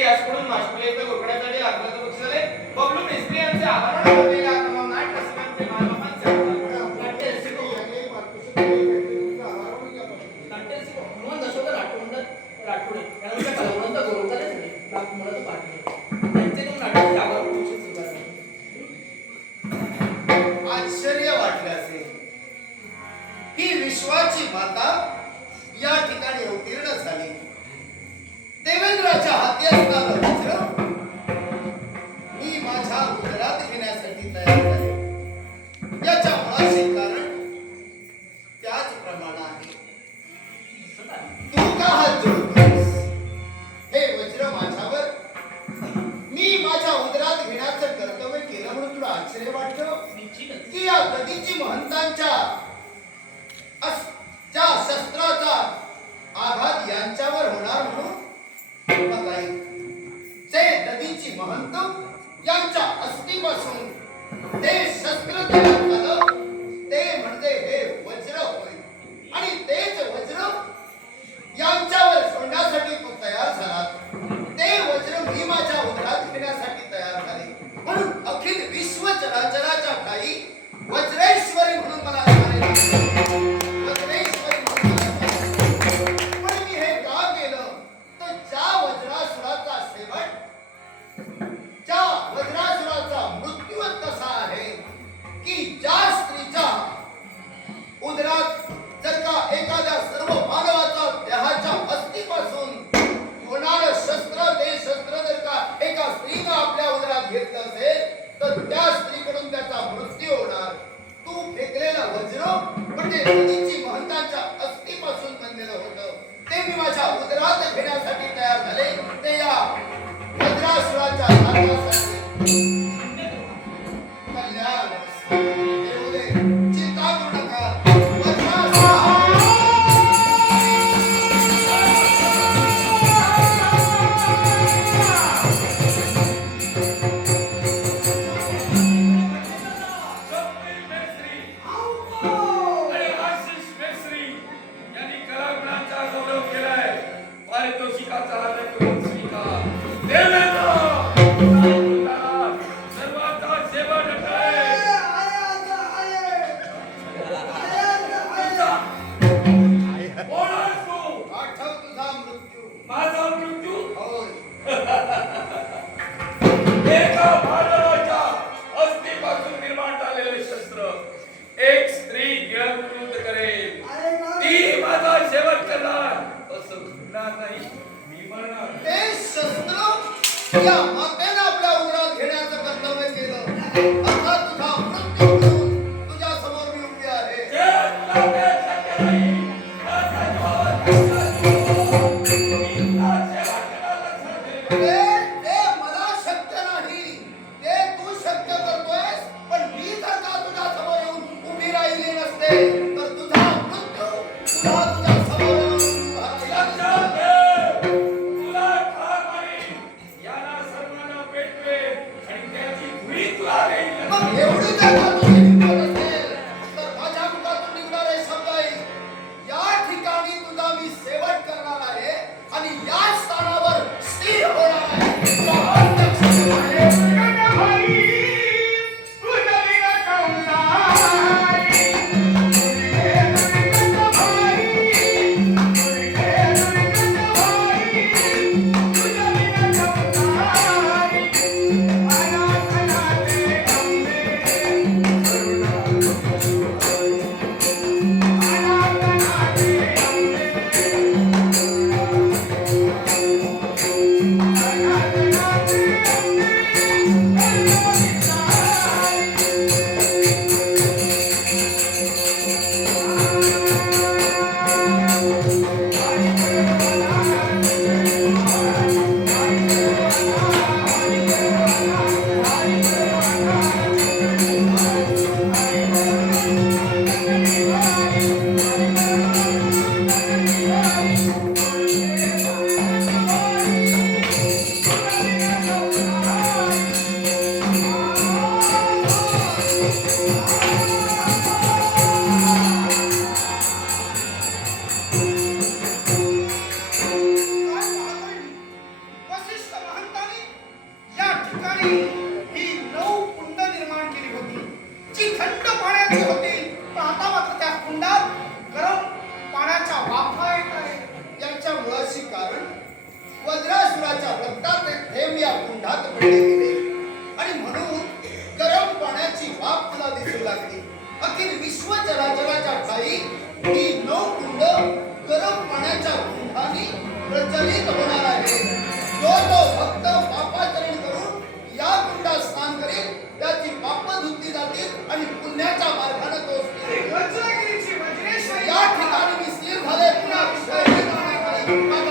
यासकडून माशकुले इथं गोरखण्यासाठी लागलं तर बक्षीस झाले. बबलू मिस्त्री यांचे आभार मानलेल्या नाट्य रसिकांचे मानवमानचे आभार. नाट्य रसिक नाट्य रसिक हनुमान दशोधर राठोडे यांच्या कलावंत गौरवताले झाले. मला पाठवले त्यांचे दोन नाटकाचे आभार बक्षीस स्वीकारले. आश्चर्य वाटले असेल ही विश्वाची माता या ठिकाणी अवतीर्ण झाली. देवेंद्राच्या हाती असणारं वज्र मी माझ्या उदरात घेण्यासाठी तयार झाले. याच्या मुळाचे कारण त्याचप्रमाणे आहे. तू का हात जोडतोस? हे वज्र माझ्यावर मी माझ्या उदरात घेण्याचं कर्तव्य केलं म्हणून तुला आश्चर्य वाटतं की या नदीची महंतांच्या ज्या शस्त्राचा आघात यांच्यावर होणार म्हणून काही जे नदीची महंत यांच्या अस्थिपासून ते शस्त्र तयार झालं ते म्हणजे हे वज्र होय. आणि तेच वज्र यांच्यावर सोडण्यासाठी तू तयार झाला. ते वज्र मी माझ्या उदरात घेण्यासाठी तयार झाले. म्हणून अखिल विश्व चराचराच्या काही वज्रेश्वरी म्हणून मला नदीची महंतांच्या अस्थिपासून बनलेलं होतं. ते मी माझ्या उदरात घेण्यासाठी तयार झाले. ते या वज्रासुराच्या हातासाठी कल्याण येऊ दे. चिंता करू नका. या मातेने आपल्या उदरात घेण्याचं कर्तव्य केलं. आता तुझा मृत्यू म्हणून तुझ्या समोर मी उभी आहे. ते मला शक्य नाही. ते तू शक्य करतोयस. पण मी जर का तुझ्या समोर येऊन उभी राहिली नसते तर तुझा मृत्यू तुझ्या समोर येऊन ठिकाणी ही 9 कुंड निर्माण केली होती जी थंड पाण्याची होती, पण आता मात्र त्या कुंडात गरम पाण्याच्या वाफा येत आहे. याच्या मुळाशी कारण वज्रासुराच्या रक्ताचे थेंब या कुंडात पडले गेले आणि म्हणून गरम पाण्याची वाफ तुला दिसू लागली. अखिल विश्व चराचराच्या ठाई ही 9 कुंड गरम पाण्याच्या कुंडाने प्रज्वलित होणार आहे. जो तो भक्त पापाचरण करून या कुंडात स्नान करेल त्याची पाप धुतली जातील आणि पुण्याच्या मार्गाने तो स्थिर. या ठिकाणी मी स्थिर झाले पुन्हा विश्रांती करणार नाही.